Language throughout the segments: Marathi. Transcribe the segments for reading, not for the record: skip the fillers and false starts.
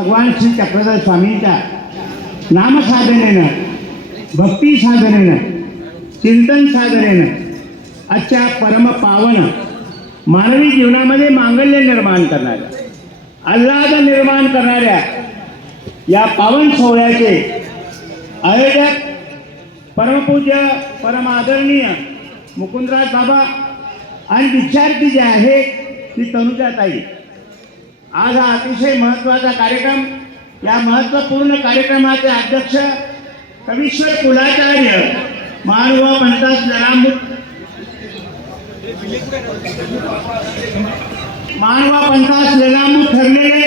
भगवान श्री चक्रधर स्वामींच्या नामसाधनेनं, भक्ती साधनेनं, चिंतन साधनेनं आजच्या परम पावन मानवी जीवनामध्ये मांगल्य निर्माण करणाऱ्या, आल्हाद निर्माण करणाऱ्या या पावन सोहळ्याचे आयोजक परमपूज्य परम आदरणीय मुकुंदराज बाबा आणि विद्यार्थी जे आहे ती तनुजाताई, आज हा अतिशय महत्त्वाचा कार्यक्रम, या महत्त्वपूर्ण कार्यक्रमाचे अध्यक्ष कवीश्वर कुलाचार्य महानुभाव पंतास ललांबू ठरलेले,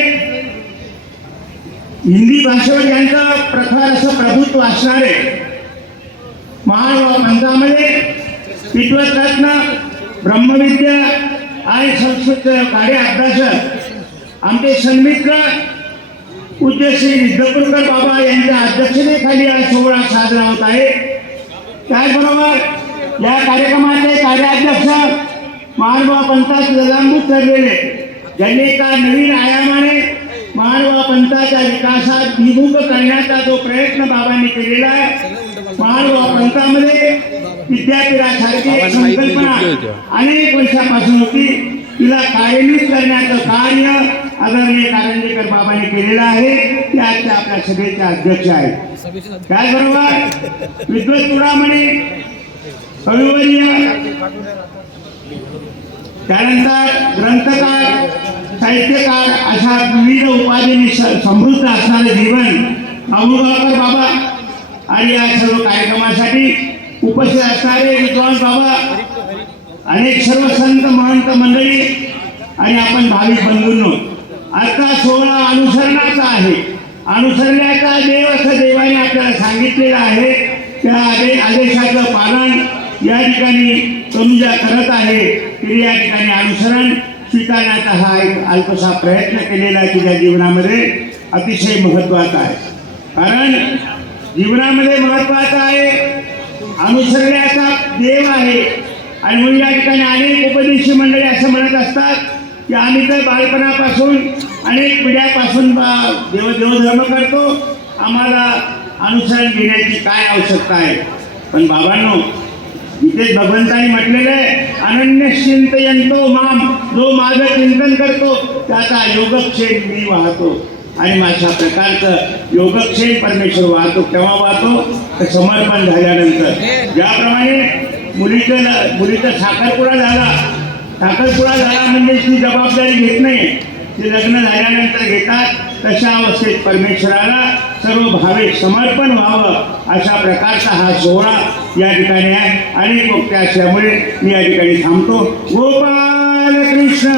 हिंदी भाषेवर यांचं प्रखर असं प्रभुत्व असणारे महानुभाव पंथामध्ये विद्वत रत्न, ब्रह्मविद्या आणि संस्कृत कार्य अभ्यासक आमचे सन्मित्र पूज्य श्री विद्यापूरकर बाबा यांच्या अध्यक्षतेखाली हा सोहळा साजरा होत आहे. त्याचबरोबर या कार्यक्रमाचे कार्याध्यक्ष महानुभाव पंथास ललांबू ठरलेले, ज्यांनी एका नवीन आयामाने महानुभाव पंथाच्या विकासात विमुख करण्याचा जो प्रयत्न बाबांनी केलेला आहे, महानुभाव पंथामध्ये विद्यापीठासारखी एक संकल्पना अनेक वर्षापासून होती, तिला कार्यान्वित करण्याचं कार्य आदरणीय कारंजेकर बाबांनी केलेलं आहे. ते आजच्या आपल्या सभेचे अध्यक्ष आहेत. त्याचबरोबर विद्वत चुडामणी, कविवर्य, त्यानंतर ग्रंथकार, साहित्यकार अशा विविध उपाधीने समृद्ध असणारे जीवन अमुगावकर बाबा आणि या सर्व कार्यक्रमासाठी उपस्थित असणारे विद्वान बाबा, अनेक सर्व संत महंत मंडळी आणि आपण भाविक बंधूंनो, आजचा सोहळा अनुसरणाचा आहे. अनुसरण्याचा देव असं देवाने आपल्याला सांगितलेलं आहे. त्या आदेशाचं पालन या ठिकाणी तनुजा करत आहे. तिने या ठिकाणी अनुसरण स्वीकारण्याचा हा एक अल्पसा प्रयत्न केलेला आहे, तिच्या जीवनामध्ये अतिशय महत्त्वाचा आहे. कारण जीवनामध्ये महत्त्वाचा आहे, अनुसरण्याचा देव आहे. आणि म्हणून या ठिकाणी अनेक उपदेशी मंडळी असं म्हणत असतात की आम्ही तर बालपणापासून अनेक पिढ्यापासून देवधर्म करतो, आम्हाला अनुसरण घेण्याची काय आवश्यकता आहे. पण बाबांनो, इथे भगवंतांनी म्हटलेलं आहे, अनन्य चिंतयंतो माम, जो माझं चिंतन करतो त्याचा योगक्षेम मी वाहतो. आणि माझ्या प्रकारचं योगक्षेम परमेश्वर वाहतो. केव्हा वाहतो? तर समर्पण झाल्यानंतर. ज्याप्रमाणे मुलीचा साखरपुडा झाला म्हणजे ती जबाबदारी घेत नाही, ती लग्न झाल्यानंतर घेतात. तशा अवस्थेत परमेश्वराला सर्व भावे समर्पण व्हावं अशा प्रकारचा हा सोहळा या ठिकाणी आहे. अनेक वक्ते असल्यामुळे मी या ठिकाणी थांबतो. गोपाल कृष्ण.